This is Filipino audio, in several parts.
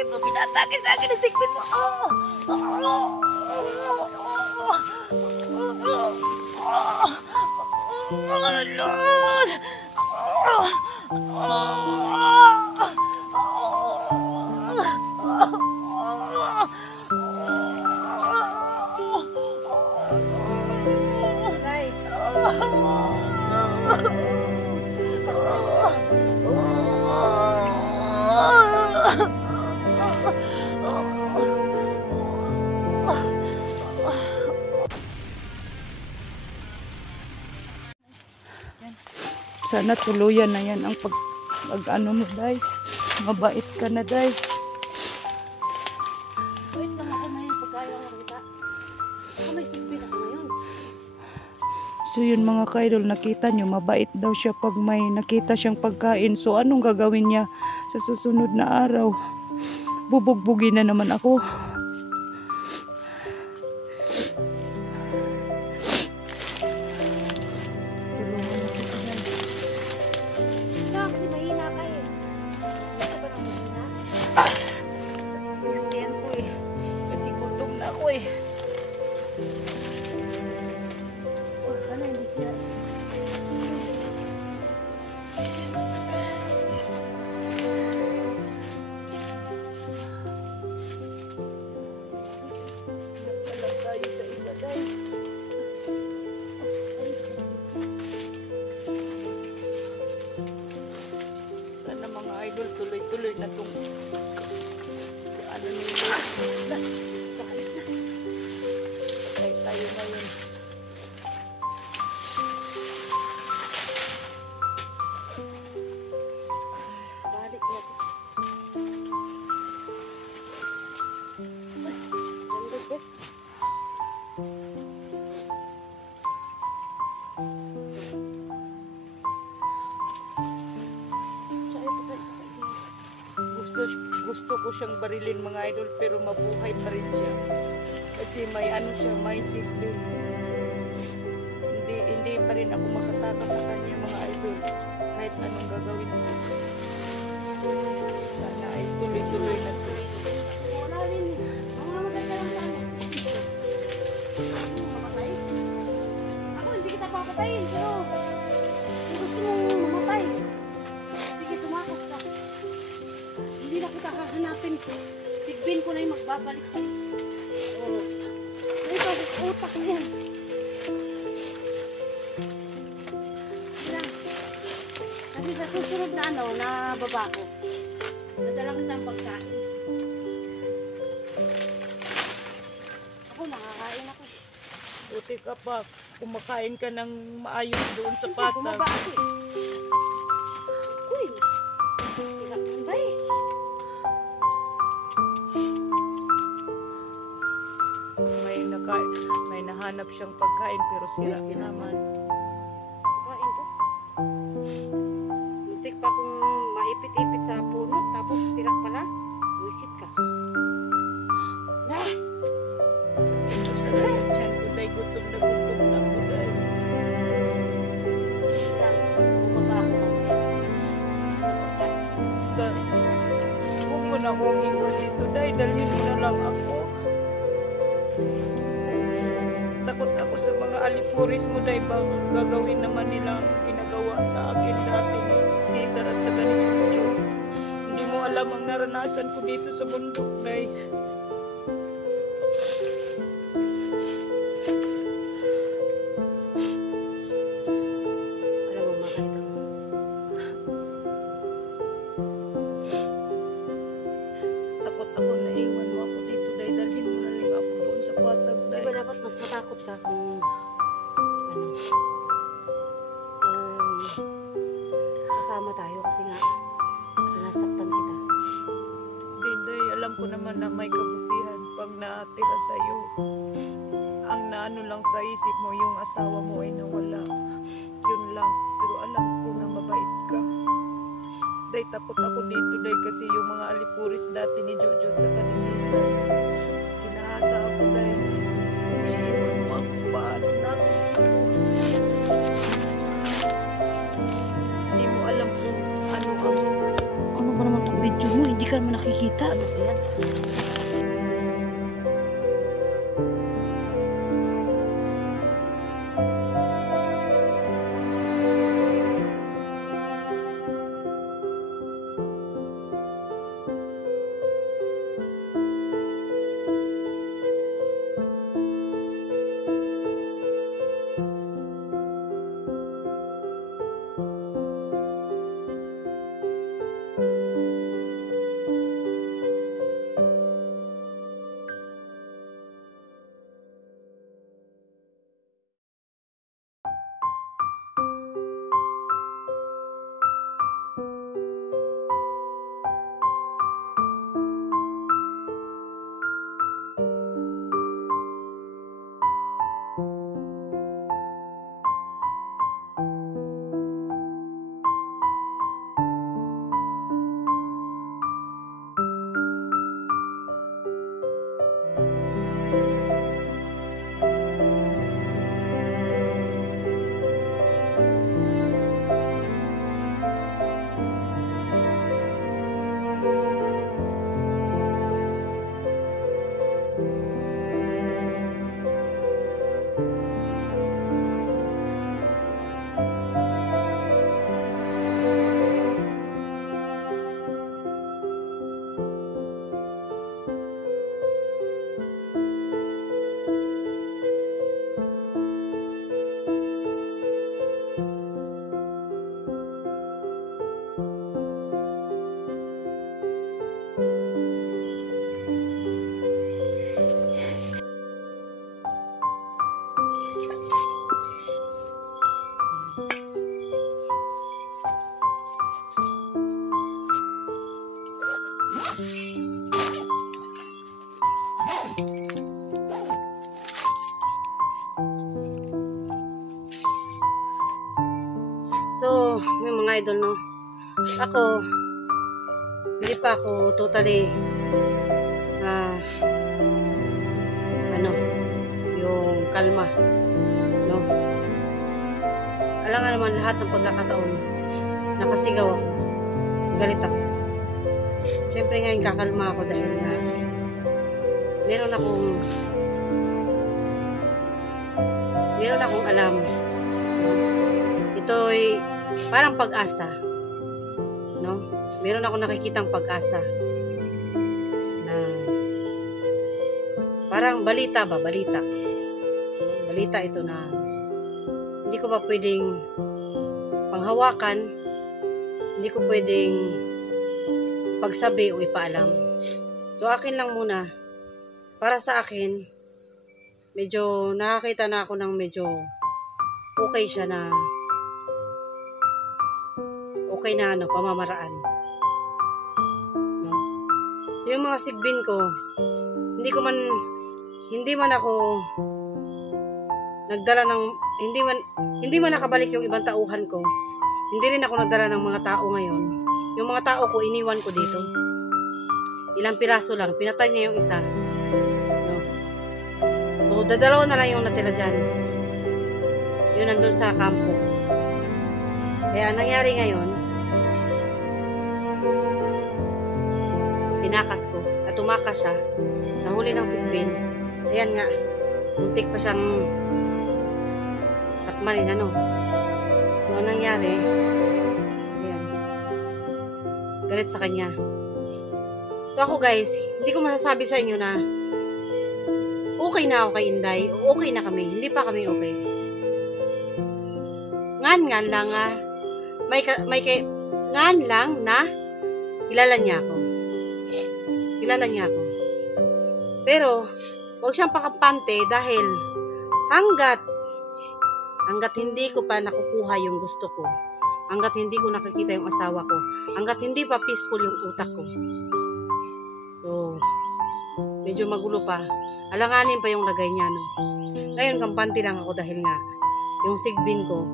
Bakit mo pinatake sa akin ang sikpin mo? Lord! Sana tuluyan na yan ang pag-ano mo, day. Mabait ka na, day. Wait lang ako na yung pagkain ako kita. Ako may sikpin ako ngayon. So yun mga kaidol, nakita nyo, mabait daw siya pag may nakita siyang pagkain. So anong gagawin niya sa susunod na araw? Bubugbugin na naman ako. Kasi mahina ka eh. Gusto ba ng mahina? Yan ko eh. Kasi gutom na ako eh. Sana hindi siya. Nagpalag tayo sa iba, day. Sana mga idol, tuloy-tuloy na itong ano nila. Patay tayo ngayon. Balik na ito. Ganda eh. Gusto ko siyang barilin mga idol, pero mabuhay pa rin siya. Kasi may ano siya, may signal. Hindi pa rin ako makataka sa kanya mga idol. Kahit anong gagawin ko. Sana ay tuloy-tuloy na to. Wala rin. Ang mamatay ka lang sana. Mamatay? Ako hindi kita papatayin, pero kung gusto mong mamatay, sige tumakas ka. Hindi na kita kahanapin. Sigbin ko na yung magbabalik sa'yo. Oh. Ito, utak na yan. Yan. Kasi sa susunod na ano, na baba ko, nadala kita ang pagkain. Ako, makakain ako. Buti ka pa, kumakain ka ng maayos doon sa Siyempre, patag. bumaba ako eh. Uy, sila man ba eh. May nahanap siyang pagkain pero sila naman. Kain ko. Muntik pa kung maipit-ipit sa puno, tapos sila pala. Wisit ka. Na! Diyan ko day, gutom na ako day. Bumaba ako mamaya. Huwag mo na akong iwan dito day, dalhin mo na lang ako. Takot ako sa mga alipuris mo day, bang gagawin naman nila ang ginagawa sa akin dati ni Cesar at sa ganito. Hindi mo alam ang naranasan ko dito sa bundok day. Alam mo, mga ito. Takot ako na iwan mo ako dito day, dalhin mo na lang ako doon sa patag Di day. ba dapat mas matakot ka kung ano, kung kasama tayo kasi nga sinasaktan kita. Day, alam ko naman na may kabutihan pag natira sa'yo. Ang naano lang sa isip mo, yung asawa mo ay nawala. Yun lang. Pero alam ko na mabait ka. Day, takot ako dito, day, kasi yung mga alipuris dati ni Jojo sa kanisisa. Kinahasa ako, day. Iiwan mo ako, paano na ako dito? Hindi mo alam kung ano ang... Ano ba naman itong video mo? Hindi ka Saan mo nakikita? Ano ba yan? So, yung mga idol, no? Ako, hindi pa ako totally, yung kalma, no? Alam nga naman lahat ng pagkakataon, nakasigaw ako, galit ako. Siyempre ngayon kakalma ako dahil na meron akong alam. Ito'y parang pag-asa, no? Meron akong nakikitang pag-asa na parang balita ito na hindi ko pa pwedeng panghawakan, hindi ko pwedeng pagsabi o ipaalam. So akin lang muna, para sa akin medyo nakakita na ako ng medyo okay siya na okay na pamamaraan. No? So yung mga sigbin ko, hindi man ako nagdala ng, hindi man nakabalik yung ibang tauhan ko. Hindi rin ako nagdala ng mga tao ngayon. Yung mga tao ko, iniwan ko dito. Ilang piraso lang. Pinatay niya yung isa. No? So, dadalawa na lang yung natira dyan. Yun nandun sa kampo. Kaya, nangyari ngayon, tinakas ko. At tumakas siya. Nahuli ng sigbin. Ayan nga. Muntik pa siyang sakmalin, ano. So, anong nangyari? Ayan. Galit sa kanya. So, ako guys, hindi ko masasabi sa inyo na okay na ako kay Inday. Okay na kami. Hindi pa kami okay. Ngan lang ngan lang na kilala niya ako. Pero, huwag siyang pakampante dahil hanggat hindi ko pa nakukuha yung gusto ko, hanggat hindi ko nakikita yung asawa ko, hanggat hindi pa peaceful yung utak ko. So, medyo magulo pa. Alanganin pa yung lagay niya, no? Ngayon, kampante lang ako dahil nga, yung sigbin ko,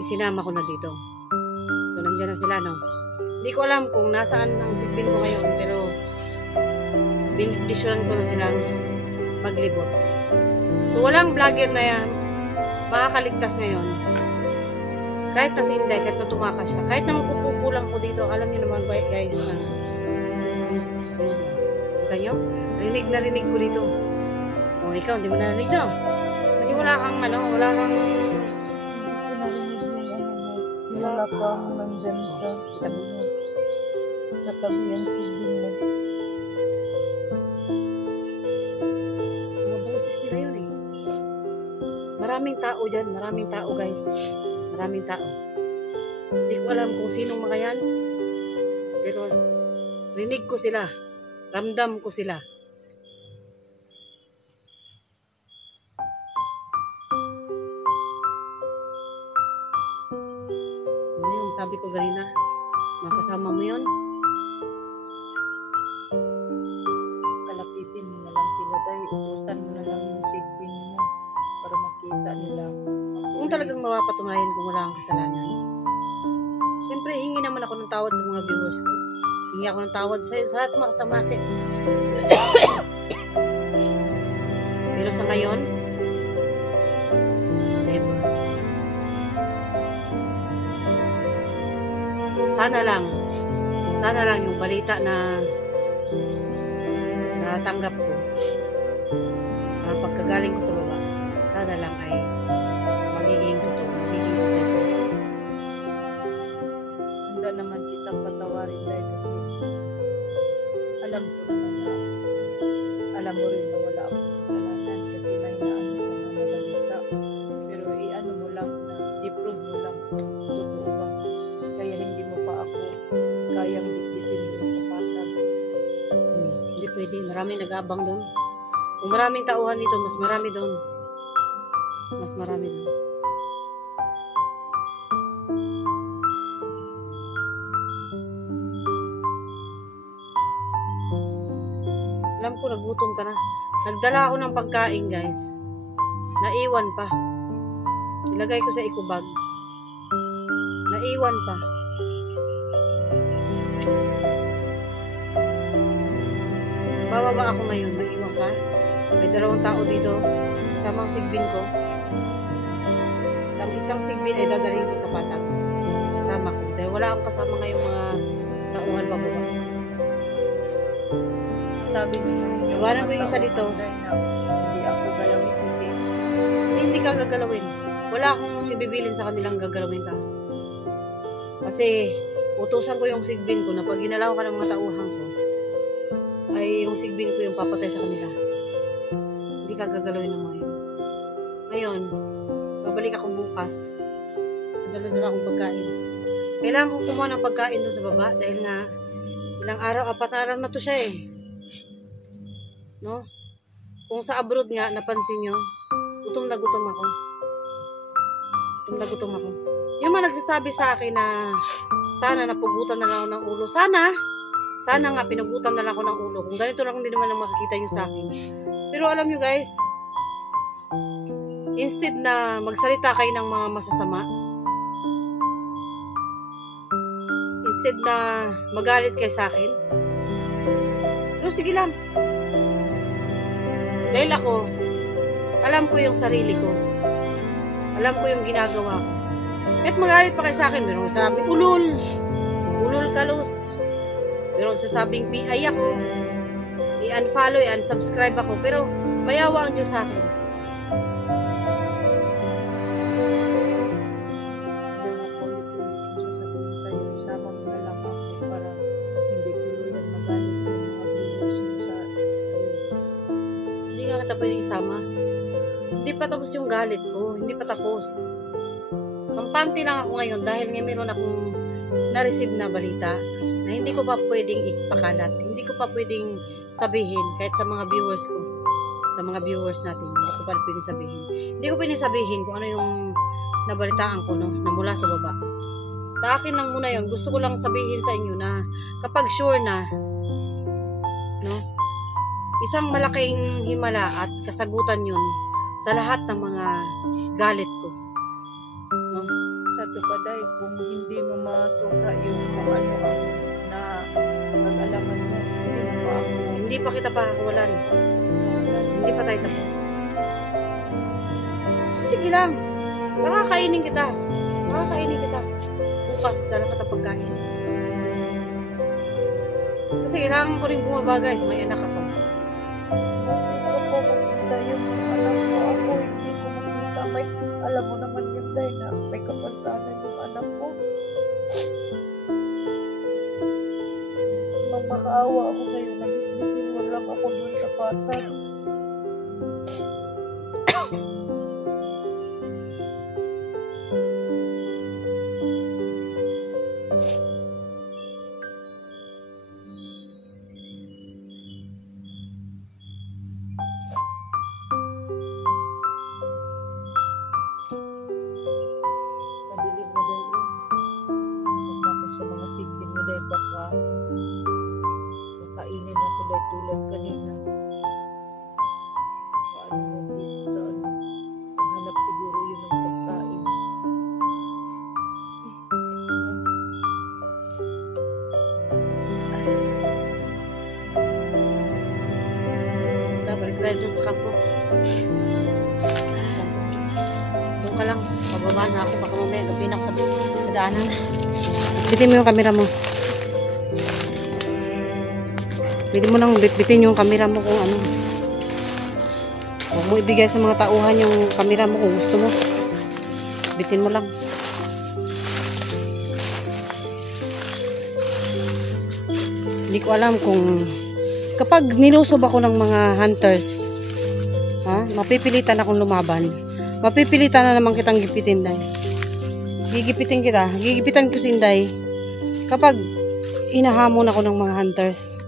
isinama ko na dito. So, nandiyan na sila, no? Hindi ko alam kung nasaan ang sigbin ko ngayon, pero binidisyonan ko na silang maglibot. So, walang vlogger na yan makakaligtas ngayon. Kahit na si Inday, kahit na tumakas siya, kahit na magpupulang ko dito, alam niyo naman guys na Kita nyo? Rinig na rinig ko dito. O, ikaw, hindi mo narinig to. Kasi wala kang, wala kang... Wala kang nandyan sa tabi mo. Sa tabi ang sigbin mo. Mga boses nila yun eh. Maraming tao dyan. Maraming tao guys. Maraming tao. Hindi ko alam kung sinong mga yan. Pero rinig ko sila. Ramdam ko sila. Ano yung sabi ko kanina? Makasama mo yun? Kalapitin mo na lang sila dahil utusan mo na lang yung sigbin mo para makita nila. Kung talagang mapapatunayan kung wala akong kasalanan. Siyempre, hingi naman ako ng tawad sa mga viewers ko. Hingi ako ng tawad sa lahat ng mga kasama natin. Pero sa ngayon, never. Sana lang yung balita na natanggap ko, pagkagaling ko sa baba, sana lang ay magiging totoo, magiging totoo. Handa naman kitang patawarin dahil kasi alam ko naman na alam mo rin na wala akong kasalanan kasi may naano ka na mabalita. Pero i-ano mo lang na i-prove mo lang kung totoo ba. Kaya hindi mo pa ako kayang bitbitin doon sa patag. Hindi pwede, maraming nag-aabang doon. Kung maraming tauhan dito, mas marami doon. Mas marami doon. Alam ko, nagutom ka na. Nagdala ako ng pagkain, guys. Naiwan pa. Ilagay ko sa eco bag. Naiwan pa. Bababa ako ngayon. Naiwan ka. May 2 tao dito. Samang sigbin ko. Ang isang sigbin ay dadalhin ko sa patag. Kasama ko. Dahil wala akong kasama ngayong mga tauhan pa po. Sabi niyo Iwanan ko yung isa dito. hindi ako galawin kasi Hindi ka gagalawin. Wala akong ibibilin sa kanilang gagalawin ka. Kasi utusan ko yung sigbin ko na pag ginalaw ka ng mga tauhan ko, ay yung sigbin ko yung papatay sa kanila. Hindi ka gagalawin ng mga yun. Ngayon, babalik ako bukas. Dala-dala akong pagkain. Kailangan kong kumuha ng pagkain doon sa baba dahil nga ilang araw, 4 na araw na to siya eh. No? Kung sa abroad nga, napansin nyo, gutom na gutom ako. Gutom na gutom ako. Yung mga nagsasabi sa akin na sana napugutan na lang ako ng ulo. Sana nga pinugutan na lang ako ng ulo. Kung ganito lang hindi naman ang makikita nyo sa akin. Pero alam nyo guys, instead na magsalita kayo ng mga masasama, instead na magalit kayo sa akin, pero sige lang. Dahil ako, alam ko yung sarili ko. Alam ko yung ginagawa ko. Kahit magalit pa kayo sa akin, meron sabi, ulul kalos. Meron sasabing PI ako, i-unfollow, i-unsubscribe ako, pero mayawa ang Diyos sa akin. mga paulit-ulit yung sasabihin sa'yo, isama mo na lang ako para hindi tuluyan magalit yung mga viewers mo sa'yo. Hindi nga kita pwedeng isama. Hindi pa tapos yung galit ko. Hindi pa tapos. Kampante lang ako ngayon dahil nga meron akong na-receive na balita na hindi ko pa pwedeng ipakalat. Hindi ko pa pwedeng sabihin kahit sa mga viewers ko. Sa mga viewers natin. Hindi ko pa pwedeng sabihin. Hindi ko pwedeng sabihin kung ano yung nabalitaan ko no, na mula sa baba. Sa akin lang muna yun. Gusto ko lang sabihin sa inyo na kapag sure na, no, isang malaking himala at kasagutan yun sa lahat ng mga galit ko. No? Sa tupaday, kung hindi mo masuka yung kung ano ang na pag-alaman mo, hindi mo pa ako Hindi pa kita pakakawalan. Hindi pa tayo tapos. Sige lang. Makakainin kita. Makakainin kita. Bukas, dala ka pagkain. Kasi kailangan ko rin bumaba guys. May anak ako. Hindi ko po makita yung anak ko. Ako hindi ko makita. May, alam mo naman yun dahil na may kapansanan yung anak ko. Nang makaawa ako sa'yo, nabitbitin mo lang ako dun sa patag. Madilim na dahil yun. Tapos sa mga sigbin mo dahil baka makainin ako dahil tulad kanina. Paano mo dito sa ano? Maghanap siguro yun ng pagkain. Balik tayo dun sa kampo. Doon ka lang. Pababa na ako. Baka mamaya gabi na ako sa daanan. Bitin mo yung camera mo. Pwede mo nang bitin yung camera mo kung ano. Huwag mo ibigay sa mga tauhan yung camera mo kung gusto mo. Bitin mo lang. Hindi ko alam kung kapag nilusob ako ng mga hunters, mapipilitan akong lumaban. Mapipilitan na naman kitang gipitin, Day. Gigipitin kita. Gigipitan ko si Inday kapag inahamon ako ng mga hunters.